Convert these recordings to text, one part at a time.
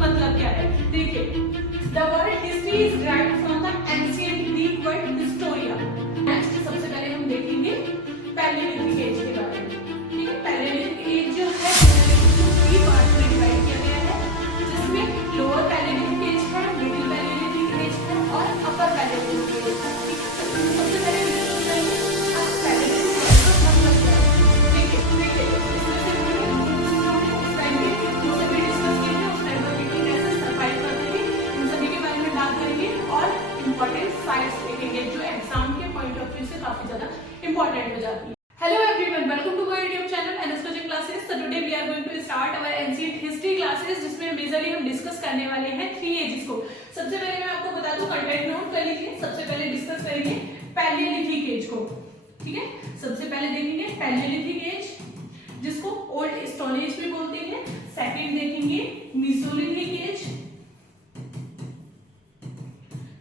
मतलब क्या है? देखिए, the word history is derived from the ancient Greek word Historia. Next सबसे पहले हम देखेंगे पैलियोलिथिक एज के बारे में। ठीक है, पैलियोलिथिक एज जो है 3 पार्ट में डिवाइड किया गया है, जिसमें लोअर पैलियोलिथिक एज है, मिडिल पैलियोलिथिक एज है और अपर पैलियोलिथिक एज है। ठीक है, सबसे पहले डिस्कस करेंगे पैलियोलिथिक एज का मतलब क्या है। देखिए इसमें से उस टाइम पे वो सभी डिस्कस किए थे, उस टाइम पर पीपल कैसे सर्वाइव करते थे, इन सभी के बारे में बात करेंगे और इंपॉर्टेंट साइट्स देखेंगे जो एग्जाम के पॉइंट ऑफ व्यू से काफी ज्यादा इंपॉर्टेंट हो जाती है। Hello everyone, welcome to my YouTube channel NS Coaching Classes. So today we are going to start our ancient history classes, जिसमें मेजरली हम डिस्कस करने वाले हैं 3 एजेस को। सबसे पहले मैं आपको बता दूं, कंटेंट नोट कर लीजिए। सबसे पहले डिस्कस करेंगे पैलियोलिथिक एज को। ठीक है, सबसे पहले देखेंगे पैलियोलिथिक एज, जिसको ओल्ड स्टोन एज भी बोलते हैं। सेकंड देखेंगे मेसोलिथिक एज,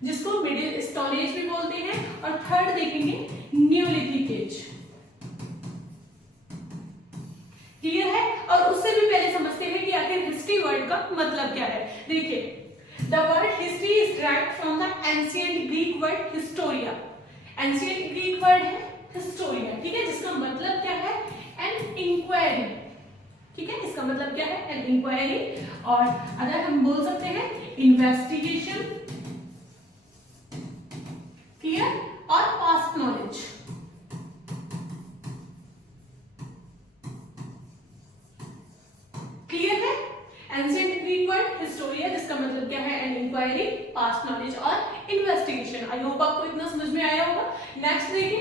जिसको मिडिल स्टोन एज भी बोलते हैं। और थर्ड देखेंगे न्यूलिथिक एज। क्लियर है? और उससे भी पहले समझते हैं कि आखिर हिस्ट्री वर्ड का मतलब क्या है। देखिए, the word history is derived from the ancient Greek word historia. Ancient Greek word है हिस्टोरिया, ठीक है, जिसका मतलब क्या है? An inquiry. ठीक है, इसका मतलब क्या है? An inquiry. और अगर हम बोल सकते हैं इन्वेस्टिगेशन, क्लियर, और पास्ट नॉलेज। क्लियर है? एंशिएंट ग्रीक वर्ड हिस्टोरिया, जिसका मतलब क्या है? एन इंक्वायरी, पास्ट नॉलेज और इन्वेस्टिगेशन। आई होप आपको इतना समझ में आया होगा। नेक्स्ट देखिए,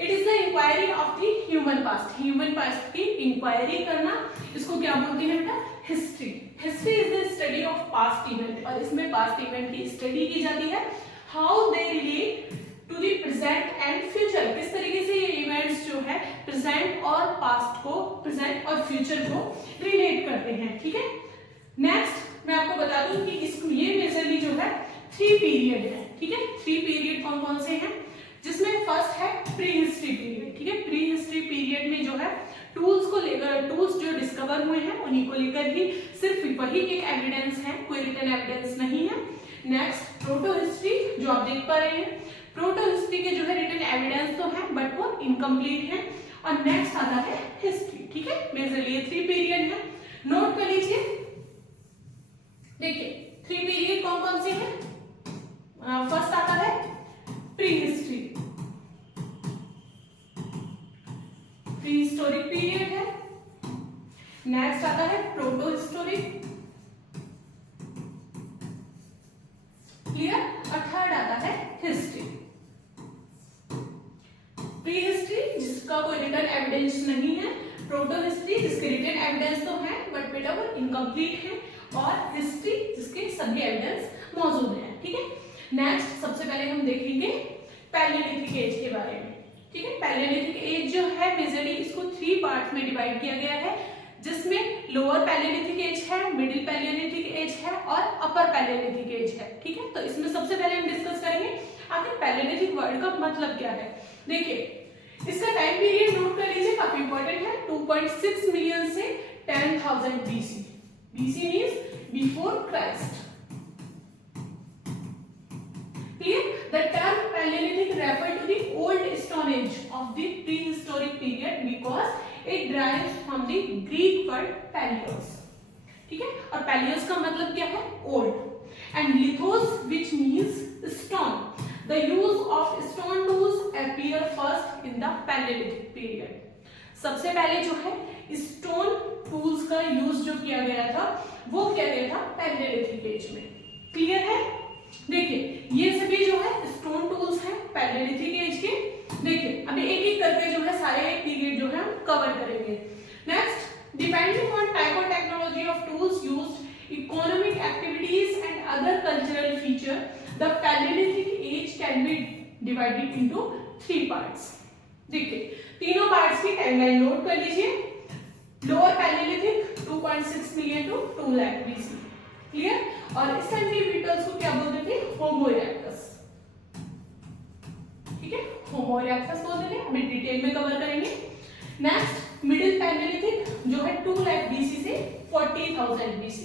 it is the inquiry of the human past. Human past की इंक्वायरी करना, इसको क्या बोलते हैं बेटा? History. History is the study of past event, और इसमें पास्ट इवेंट की स्टडी की जाती है। How they relate to the present and future, किस तरीके से ये इवेंट्स जो है प्रेजेंट और पास्ट को, प्रेजेंट और फ्यूचर को रिलेट करते हैं। ठीक है, नेक्स्ट मैं आपको बता दूं कि ये मेजरली जो है 3 पीरियड है। ठीक है, 3 पीरियड कौन कौन से हैं? जिसमें फर्स्ट है प्री हिस्ट्री पीरियड। ठीक है, प्री हिस्ट्री पीरियड में जो है टूल्स को लेकर, टूल्स जो डिस्कवर हुए हैं उन्हीं को लेकर ही सिर्फ वही एक एविडेंस है, कोई रिटन एविडेंस नहीं है। नेक्स्ट प्रोटो हिस्ट्री, जो आप देख पा रहे हैं। प्रोटो हिस्ट्री के जो है रिटन एविडेंस तो है बट वो इनकम्प्लीट है। और नेक्स्ट आता है हिस्ट्री। ठीक है, मेजरली ये 3 पीरियड है, नोट कर लीजिए। देखिए 3 पीरियड कौन कौन से हैं? फर्स्ट आता है pre history, pre historic period है। नेक्स्ट आता है प्रोटो हिस्टोरिक, क्लियर, और थर्ड आता है हिस्ट्री। प्री हिस्ट्री जिसका कोई रिटन एविडेंस नहीं है, प्रोटो हिस्ट्री जिसके रिटन एविडेंस तो है बट बेटा वो इनकम्प्लीट है, और हिस्ट्री जिसके सभी एविडेंस मौजूद हैं। ठीक है, नेक्स्ट सबसे पहले हम देखेंगे पैलियोलिथिक एज के बारे में। ठीक है, पैलियोलिथिक एज जो है मेजरली इसको 3 पार्ट में डिवाइड किया गया है, जिसमें लोअर पैलियोलिथिक एज है, मिडिल पैलियोलिथिक एज है और अपर पैलियोलिथिक एज है। ठीक है, तो इसमें सबसे पहले हम डिस्कस करेंगे आखिर पैलियोलिथिक वर्ड का मतलब क्या है। देखिए, इसका टाइम पीरियड नोट कर लीजिए, काफी इंपॉर्टेंट है। 2.6 मिलियन से 10,000 BC। BC means before Christ. Clear? The term Paleolithic refer to the old stone age of the prehistoric period because it derives from the Greek word paleos. ठीक है, और paleos का मतलब क्या है? old, and lithos which means stone. The use of stone tools appear first in the Paleolithic period. सबसे पहले जो है स्टोन टूल्स का यूज जो किया गया था वो किया गया था पैलियोलिथिक एज में। क्लियर है? देखिए ये सभी जो है स्टोन टूल्स हैं पैलियोलिथिक एज के। देखिए अभी एक एक करके जो है सारे पीरियड जो है हम कवर करेंगे। Next, depending on type of technology of tools used, economic activities and other cultural feature, the Palaeolithic age can be divided into 3 parts. देखिए तीनों पार्ट्स की टाइमलाइन नोट कर लीजिए। Lower Palaeolithic 2.6 million to 2 lakh BC। Clear? और इस time के peoples को क्या बोलते थे? Homo erectus. ठीक है, होमो इरेक्टस बोलते थे, अभी डिटेल में कवर करेंगे। नेक्स्ट, मिडिल पैलियोलिथिक जो है 2 लाख BC से 40,000 BC।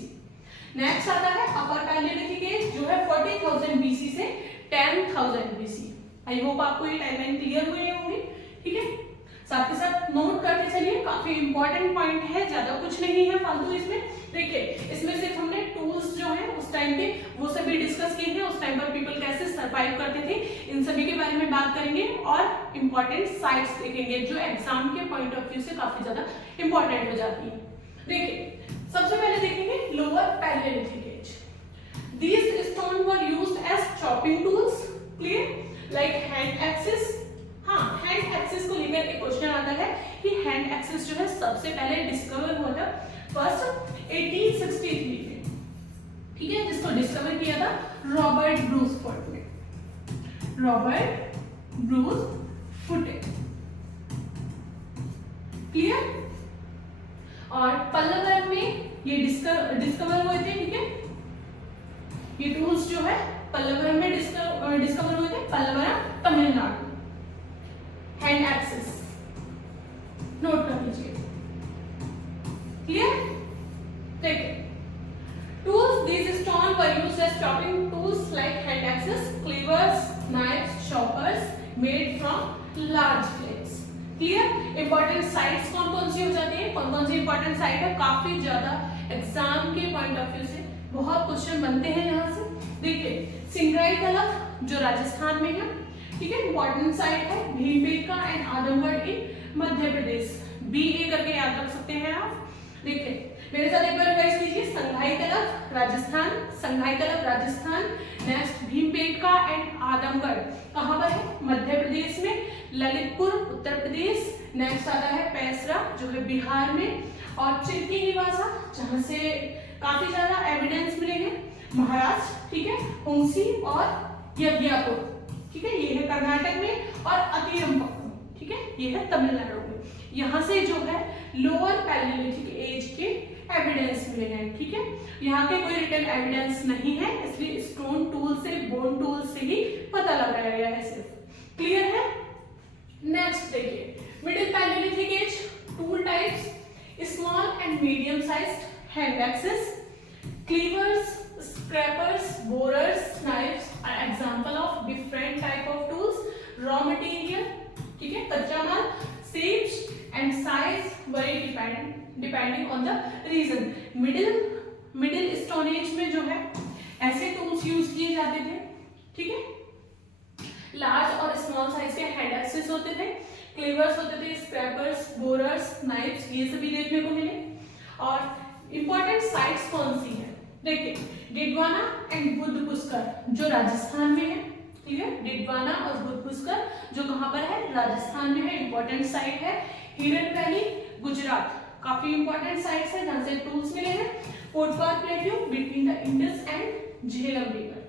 नेक्स्ट आता है अपर पैलियोलिथिक एज जो है 40,000 बीसी से 10,000 बीसी। आई होप आपको ये टाइमलाइन क्लियर हुए होंगे, ठीक है। साथ के साथ नोट करते चलिए, काफी इंपॉर्टेंट पॉइंट है, ज्यादा कुछ नहीं है फालतू इसमें। देखिए इसमें सिर्फ हमने टूल्स जो है उस टाइम के वो सभी डिस्कस किए हैं, उस टाइम पर पीपल कैसे सर्वाइव करते थे, इन सभी के बारे में बात करेंगे और इंपॉर्टेंट साइट्स देखेंगे जो एग्जाम के पॉइंट ऑफ व्यू से काफी ज्यादा इंपॉर्टेंट हो जाती है। देखिए सबसे पहले देखेंगे lower Palaeolithic age. These stones were used as chopping tools, clear, like hand axes। हाँ, हैंड एक्सिस को लेकर एक क्वेश्चन आता है कि हैंड एक्सिस जो है सबसे पहले डिस्कवर हुआ था फर्स्ट 1863 में, ठीक है, जिसको डिस्कवर किया था रॉबर्ट ब्रूस फुट ने, रॉबर्ट ब्रूस फुट, क्लियर। और पल्लवर में ये डिस्कवर हुए थे, ठीक है, ये टूल्स जो है पल्लवर में डिस्कवर हुए थे, Pallavaram Tamil Nadu. Hand axis note कर लीजिए, क्लियर। देखिए tools, these stones were used as chopping tools like hand axes, cleavers, knives, choppers made from large flakes, clear. Important sites कौन कौन सी हो जाती है, कौन कौन सी इंपॉर्टेंट साइट है, काफी ज्यादा एग्जाम के पॉइंट ऑफ व्यू से बहुत क्वेश्चन बनते हैं यहाँ से। देखिए सिंगराई तलब जो राजस्थान में है, ठीक है, इंपॉर्टेंट साइट है। Bhimbetka and Adamgarh in Madhya Pradesh, BA करके याद रख सकते हैं आप। देखिए मेरे साथ एक बार रिवाइज कीजिए, संघाई तलब राजस्थान, संघाई तलब राजस्थान, नेक्स्ट भीमबेटका एंड आदमगढ़ कहाँ पर है, मध्य प्रदेश में, ललितपुर उत्तर प्रदेश, नेक्स्ट आता है पैसरा जो है बिहार में, और चिरकी निवासा जहां से काफी ज्यादा एविडेंस मिले हैं महाराष्ट्र, ठीक है, हुंसी और यज्ञापुर, ठीक है, ये है कर्नाटक में, और अतिरंपक्कम, ठीक है, ये है तमिलनाडु में। यहाँ से जो है लोअर पैलियोलिथिक एज के एविडेंस मिले हैं, ठीक है। यहाँ के कोई रिटन एविडेंस नहीं है, इसलिए स्टोन टूल से, बोन टूल से ही पता लगाया गया है सिर्फ, क्लियर है। नेक्स्ट देखिए middle palaeolithic age, tool types, small and medium sized hand axes, cleavers, scrapers, borers, knives are example of different type of tools, raw material, ठीक है, कच्चा माल, shapes and size vary depending on the region। Middle stone age में जो है ऐसे tools use किए जाते थे, ठीक है, लार्ज और स्मॉल साइज के हैंड एक्सेस होते थे, क्लीवर्स होते थे, स्क्रैपर्स, बोरर्स, नाइफ्स, ये सभी देखने को मिले। और इंपॉर्टेंट साइट्स कौन सी है, देखिए डिडवाना एंड बुद्ध पुष्कर जो राजस्थान में है, क्लियर, डिडवाना और बुद्ध पुष्कर जो कहां पर है, राजस्थान में है, इंपॉर्टेंट साइट है। हिरन वैली गुजरात, काफी इंपॉर्टेंट साइट्स है जहां से टूल्स मिले हैं। Potwar plateau between the Indus and Jhelum river,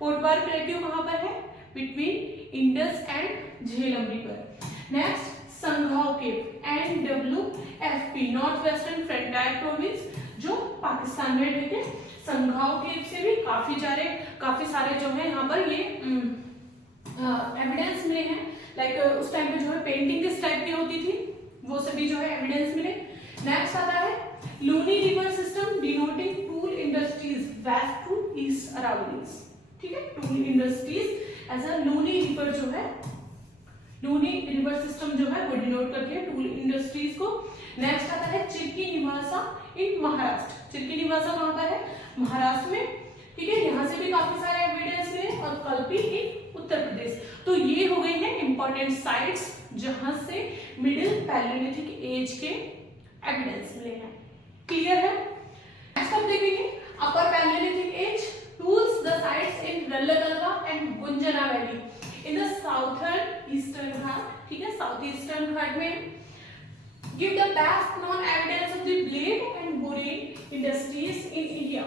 Potwar plateau कहां पर है, between Indus and Jhelum river. Next Sanghao cave NWFP north western frontier province जो पाकिस्तान में रहते हैं। संघाव केव से भी काफी सारे जो है यहाँ पर ये एविडेंस मिले हैं, लाइक उस टाइम पे जो है पेंटिंग किस टाइप की होती थी वो सभी जो है एविडेंस मिले। नेक्स्ट आता है Luni river system denoting tool industries west to east surroundings, ठीक है, tool industries as a Luni river जो है, लूनी रिवर सिस्टम जो है वो डिनोट करती है टूल इंडस्ट्रीज को। नेक्स्ट आता है चिरकी निवासा इन महाराष्ट्र, चिरकी निवासा कहां पर है, महाराष्ट्र में, ठीक है, यहाँ से भी काफी सारे एविडेंस मिले। और कल्पी इन उत्तर प्रदेश। तो ये हो गई है इंपॉर्टेंट साइट्स जहां से मिडिल पैलियोलिथिक एज के एविडेंस मिले हैं, क्लियर है। नेक्स्ट हम देखेंगे upper palaeolithic age tools, the sites in Rallakalava and Gunjana valley in the southern eastern घाट, ठीक है, साउथ ईस्टर्न घाट में। Give the best known evidence of the blade and burin industries in India,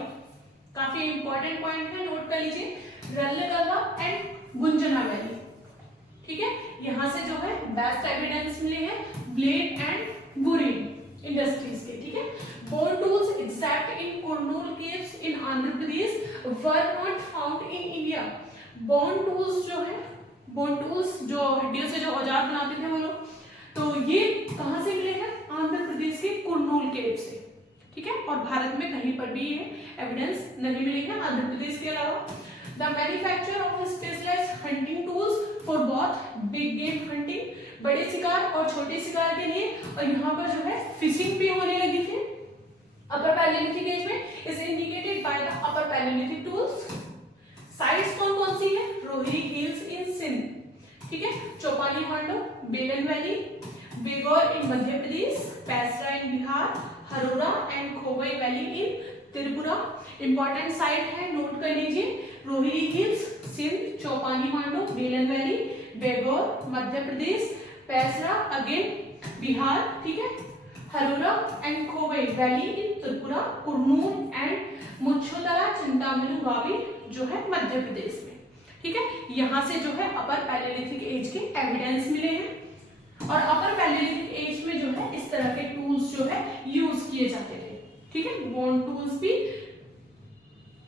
काफी इंपॉर्टेंट पॉइंट है, note कर लीजिए, रल्लगलवा and Gunjana valley, ठीक है, यहां से जो है बेस्ट एविडेंस मिले हैं ब्लेड एंड बुरीन इंडस्ट्रीज के, ठीक है। Bone tools accept in Kurnool caves in Andhra Pradesh were not found in India. Bone tools जो है, बोन टूल्स जो हड्डियों से जो औजार बनाते थे वो लोग, तो ये कहां से मिले हैं, आंध्र प्रदेश के कुरनूल केव से, ठीक है, और भारत में कहीं पर भी ये एविडेंस नहीं मिलेगा आंध्र प्रदेश के अलावा। The manufacture of specialised hunting tools for both big game hunting, बड़े शिकार और छोटे शिकार के लिए, और यहाँ पर जो है फिशिंग भी होने लगी थी अपर पैलेलिथिक एज में, is indicated by the upper palaeolithic tools. Sites कौन कौन सी है? रोहिरी हिल्स इन सिंध, ठीक है, Chopani Mando, Belan valley, Baghor in Madhya Pradesh, Paisra in Bihar, Harora and Khowai valley in Tripura. Important site है, नोट कर लीजिए, Rohri hills Sindh, Chopani Mando, Belan valley, Baghor Madhya Pradesh, Paisra again Bihar, ठीक है, Harora and Khowai valley in Tripura, Kurnool and Muchchatla Chintamani Vavi जो है मध्य प्रदेश में, ठीक है। यहाँ से जो है अपर पैलेलिथिक एज के एविडेंस मिले हैं, और अपर पैलेलिथिक एज में जो है इस तरह के टूल्स जो है यूज किए जाते थे, ठीक है, बोन टूल्स भी।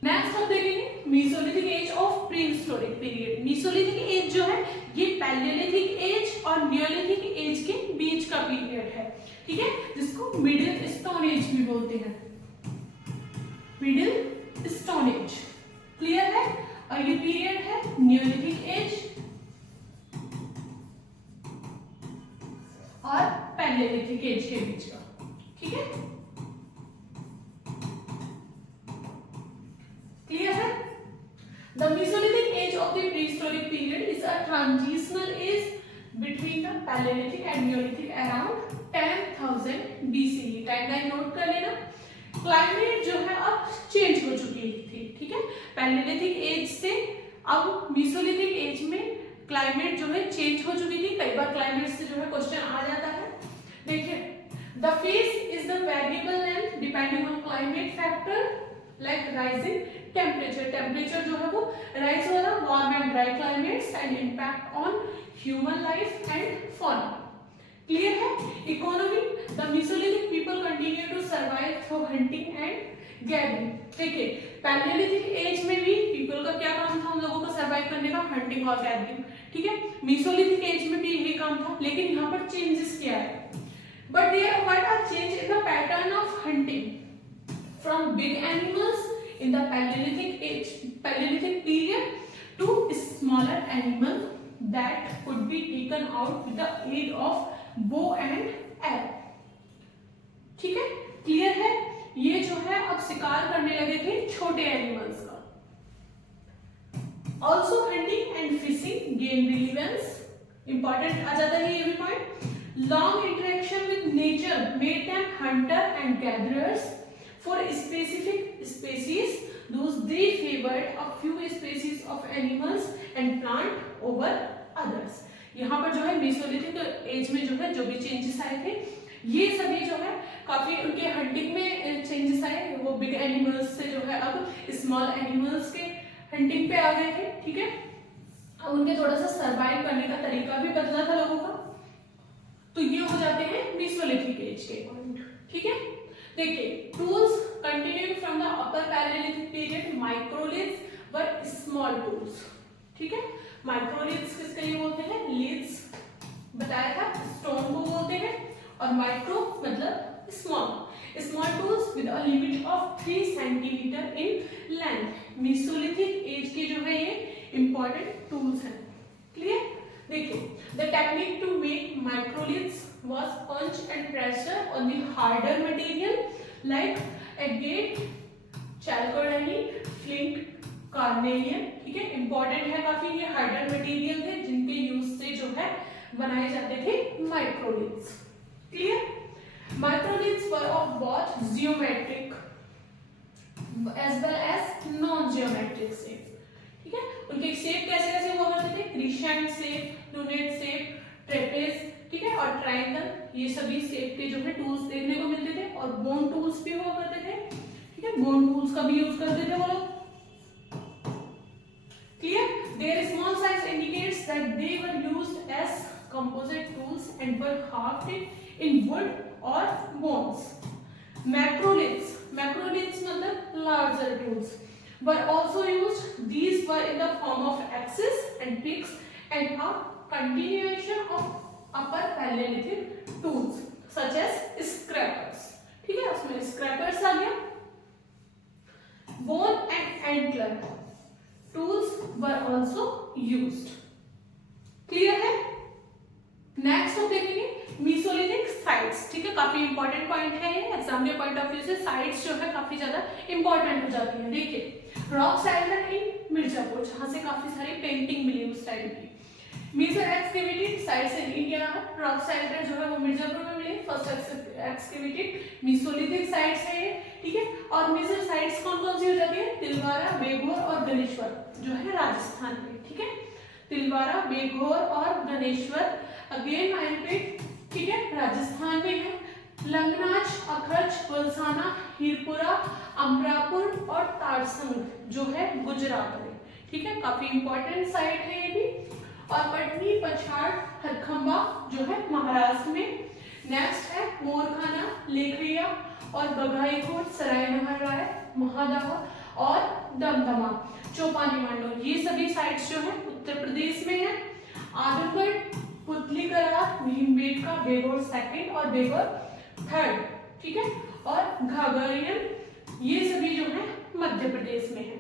नेक्स्ट हम देखेंगे Mesolithic age of pre historic period. Mesolithic as जो है ये पैलेलिथिक एज और नियोलिथिक एज के बीच का पीरियड है, ठीक है, जिसको मिडिल स्टोन एज भी बोलते हैं, मिडिल स्टोन एज, क्लियर है। और ये पीरियड है नियोलिथिक एज और पैलेलिथिक एज के बीच का, ठीक है, क्लियर है। The Mesolithic age of the prehistoric period is a transitional age between the Palaeolithic and Neolithic around 10,000 BCE। Timeline note कर लेना। क्लाइमेट जो है अब चेंज हो चुकी थी, ठीक है, पैलेलिथिक एज से अब मेसोलिथिक एज में क्लाइमेट जो है चेंज हो चुकी थी। कई बार क्लाइमेट से जो है क्वेश्चन आ जाता है। देखिए, the phase is the variable length depending on climate factor like rising temperature, temperature जो है वो राइज हो रहा, warm and dry climates and impact on human life and fauna, clear है। Economy, the mesolithic people continue to survive through hunting and gathering. देखिए, palaeolithic age में भी people का क्या काम था, उन लोगों को सर्वाइव करने का, हंटिंग और गैदरिंग, ठीक है। मेसोलिथिक एज में भी यही काम था, लेकिन यहाँ पर चेंजेस किया है। But there were a change in the pattern of hunting from big animals in the Paleolithic period to smaller animals that could be taken out with the aid of bow and arrow, ठीक है, clear है। ये जो है अब शिकार करने लगे थे छोटे एनिमल्स का। Also hunting and fishing gain relevance, important आ जाता है ये भी point. Long interaction with nature made them hunter and gatherers for specific species, those they favored a few species of animals and plant over others। यहाँ पर जो है Mesolithic as में जो है जो भी चेंजेस आए थे, ये सभी जो है काफी उनके हंटिंग में चेंजेस आए, वो बिग एनिमल्स से जो है अब स्मॉल एनिमल्स के हंटिंग पे आ गए थे, ठीक है। अब उनके थोड़ा सा सर्वाइव करने का तरीका भी बदला था लोगों का, तो ये हो जाते हैं मेसोलिथिक एज के पॉइंट, ठीक है। देखिए, tools continuing from the upper palaeolithic period, microliths were small tools, ठीक है। माइक्रोलिथ्स किसके लिए बोलते हैं? लिथ्स बताया था, स्टोन को बोलते हैं, और माइक्रो मतलब small. Small tools with a limit of 3 centimetre in length. Mesolithic age के जो है ये इंपॉर्टेंट टूल्स हैं, क्लियर। देखिए, the technique to make microliths was punch and pressure on the harder material like agate, chalcodony, flint, carnelian, ठीक है। Important है काफी, ये हार्डर मटेरियल थे जिनके यूज से जो है बनाए जाते थे microliths, clear. Microliths were of both geometric as well as non geometric shape, ठीक है। उनके शेप कैसे कैसे हुआ करते थे? क्रिसेंट शेप, लूनेट शेप, ट्रेपेज, ठीक है, और ट्रायंगल, ये सभी शेप के जो है टूल्स देखने को मिलते थे। और बोन टूल्स भी हुआ करते थे, ठीक है, बोन टूल्स का भी यूज करते थे वो लोग, clear. Their small size indicates that they were used as composite tools and were hafted in wood और बोन्स। मैक्रोलिथ्स, मैक्रोलिथ्स मतलब larger tools were also used. These were in the form of axes and picks and a continuation of upper Paleolithic tools such as scrapers, ठीक है, उसमें scrapers आ गया। Bone and antler tools were also used. Clear है। Next हम देखेंगे Mesolithic sites. ठीक है, काफी इंपॉर्टेंट पॉइंट है ये, एग्जाम के पॉइंट ऑफ व्यू से साइट्स जो है काफी ज्यादा इंपॉर्टेंट हो जाती है। देखिए रॉक साइलेंट इन मिर्जापुर, जहां से काफी सारी पेंटिंग मिली उस टाइम की। Major excavated sites in India, rock silent जो है वो मिर्जापुर में मिले। फर्स्ट एक्सकेवेटेड मीसोलिथिक साइट्स है ये। ठीक है, और मेजर साइट्स कौन कौन सी हो जाती है? तिलवारा, बेघोर और गणेश्वर जो है राजस्थान में। ठीक है, तिलवारा, बेघोर और गणेश्वर अगेन आई रिपीट, ठीक है, राजस्थान में है। लंगनाच, अखच, पुलसाना, हीरपुरा, अमरापुर और तारसंग जो है गुजरात में। ठीक है, काफी इंपॉर्टेंट साइट है ये भी। और पटनी, पछाड़, हरखंबा जो है महाराष्ट्र में। नेक्स्ट है मोरखाना, लेखरिया और बघाईकोट, सराय नहरराय, महादाह और दमदमा, चौपानी मांडो, ये सभी साइट्स जो है उत्तर प्रदेश में है। आदमगढ़, पुतली करार, भीमबेटका, बेगोर सेकंड और बेगोर थर्ड। ठीक है, और घाघरियन, ये सभी जो है मध्य प्रदेश में है।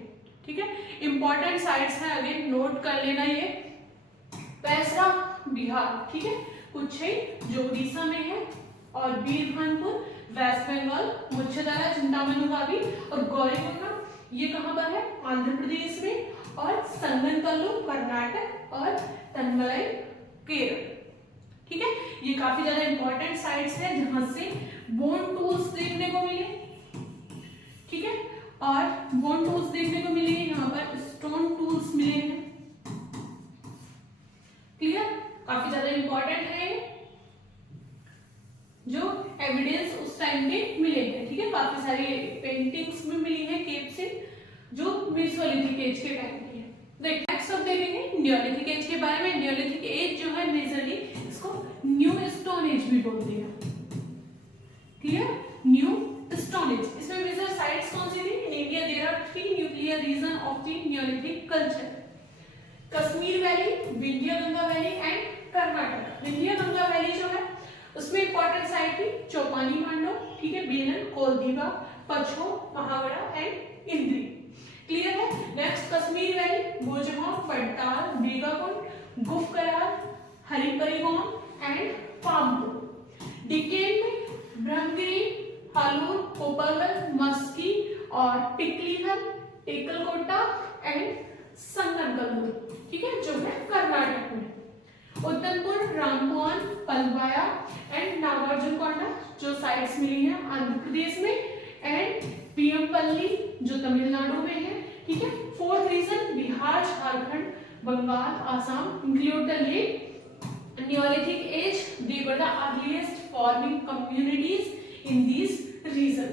ठीक है, इंपॉर्टेंट साइट्स है, अगेन नोट कर लेना ये। पैसरा बिहार, ठीक है, कुछई जो उड़ीसा में है, और बीरभानपुर वेस्ट बंगाल, मुच्छदरा, चिंतामणि और गौरीकुंडम ये कहां पर है? आंध्र प्रदेश में। और संगनकल्लू कर्नाटक और तनमलाई केरल। ठीक है, ये काफी ज्यादा इंपॉर्टेंट साइट्स है जहां से बोन टूल्स देखने को मिले। ठीक है, और बोन टूल्स देखने को मिले, यहाँ पर स्टोन टूल्स मिले हैं। क्लियर, काफी ज्यादा इंपॉर्टेंट है जो एविडेंस उस टाइम के मिले हैं। ठीक है, काफी सारी पेंटिंग्स भी मिली है केव से जो मेसोलिथिक एज के टाइम की है। नेक्स्ट अब देखेंगे नियोलिथिक एज के बारे में। नियोलिथिक एज जो है मेजरली इसको न्यू स्टोन एज भी बोलते हैं। Clear, new stone age. इसमें मेजर साइट्स कौन सी थी? In India there are 3 nuclear region of the Neolithic culture: Kashmir valley, Vindhya Ganga valley and Karnataka. Vindhya Ganga valley जो है उसमें इंपॉर्टेंट साइट थी चौपानी मांडो, ठीक है, बेलन, कोलदीवा, पछो, महावड़ा एंड इंद्री। क्लियर है। नेक्स्ट कश्मीर वैली, भोजहों, पड़ताल, बेगाकुंड, गुफकरार, हरिपरिगोन एंड पामपुर। डिकेन में ब्रह्मगिरी, हालूर, कोपरगल, मस्की और टिकलीहल, टेकलकोटा एंड संगनकल्लू, ठीक है, जो है कर्नाटक में। उदयपुर, रामपुआन, पलवाया एंड नागार्जुनकोंडा जो साइट्स मिली हैं आंध्र प्रदेश में, एंड पीएमपल्ली जो तमिलनाडु में है। ठीक है, fourth region Bihar, Jharkhand, Bengal, Assam include the late Neolithic age. They were the earliest forming communities in these region.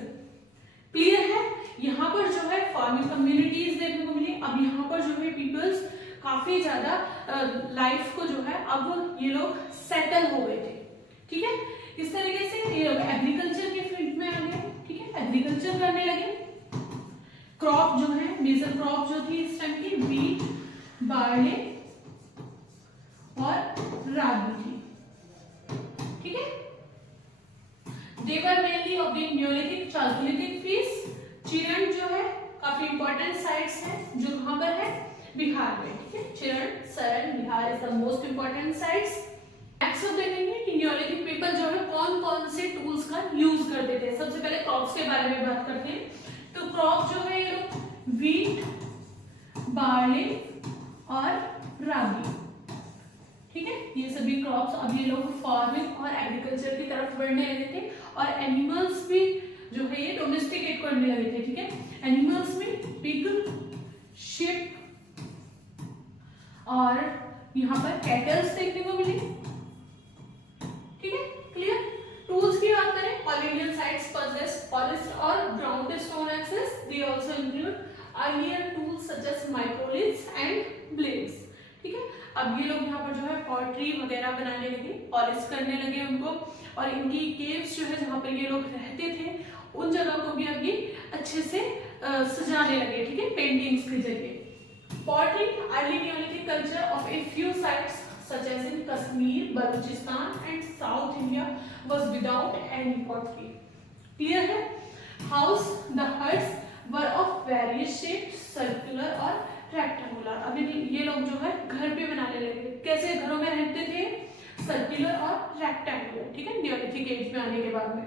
Clear है। यहाँ पर जो है फार्मिंग कम्युनिटीज देखने को मिली। अब यहाँ पर जो है पीपल्स काफी ज्यादा लाइफ को जो है अब ये लोग सेटल हो गए थे। ठीक है, इस तरीके से ये लोग एग्रीकल्चर के फील्ड में आ गए। ठीक है, एग्रीकल्चर करने लगे। क्रॉप जो है मेजर क्रॉप जो थी इस टाइम की व्हीट, बार्ले और रागी थी। ठीक है, they were mainly of the Neolithic, Chalcolithic phase. चिरण जो है काफी इंपॉर्टेंट साइट्स है जो कहां पर है? बिहार में। ठीक है, Chirand, Saran, Bihar is the most important sites. Next हम देखेंगे कि नियोलिथिक पीपल जो है कौन कौन से टूल्स का यूज करते थे। सबसे पहले क्रॉप्स के बारे में बात करते हैं। तो क्रॉप जो है ये लोग व्हीट, बार्ले और रागी, ठीक है, ये सभी क्रॉप्स अब ये लोग फार्मिंग और एग्रीकल्चर की तरफ बढ़ने लगे थे। और एनिमल्स भी जो है ये डोमेस्टिकेट करने लगे थे। ठीक है, एनिमल्स में पिग, शिप और यहाँ पर कैटल्स देखने को मिले। ठीक है, क्लियर। टूल्स की बात करें, all Indian sites possess polished or ground stone axes. They also include earlier tools such as microliths and blades. ठीक है, अब ये लोग यहाँ पर जो है पॉटरी वगैरह बनाने लगे, पॉलिश करने लगे उनको, और इनकी केव्स जो है जहाँ पर ये लोग रहते थे उन जगह को भी अब ये अच्छे से सजाने लगे। ठीक है, पेंटिंग्स के जरिए। Pottery early Neolithic culture of a few sites such as in Kashmir, Balochistan and South India was without any pottery. Clear है? House the huts were of various shape, circular और रेक्टेंगुलर। अभी ये लोग जो है घर भी बनाने लगे। कैसे घरों में रहते थे? सर्कुलर और रेक्टेंगुलर, ठीक है, नियोलिथिक एज में आने के बाद में।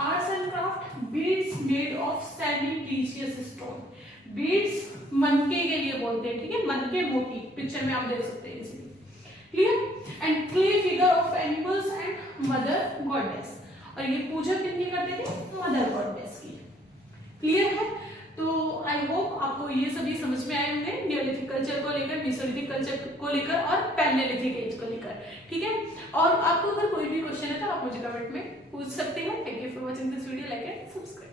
Arts and craft, beads made of semi precious stone. Beads मनके के लिए बोलते हैं, ठीक है, मनके मोती, पिक्चर में आप देख सकते हैं इसी। Clear? And clay figure of animals and mother goddess. और ये पूजा किनकी करते थे? मदर गॉडेस की। क्लियर है? तो आई होप आपको ये सभी समझ में आए होंगे, नियोलिथिक कल्चर को लेकर, मेसोलिथिक कल्चर को लेकर और पैलियोलिथिक एज को लेकर, ठीक है। और आपको अगर कोई भी क्वेश्चन है तो आप मुझे कमेंट में पूछ सकते हैं। Thank you for watching this video, like and subscribe.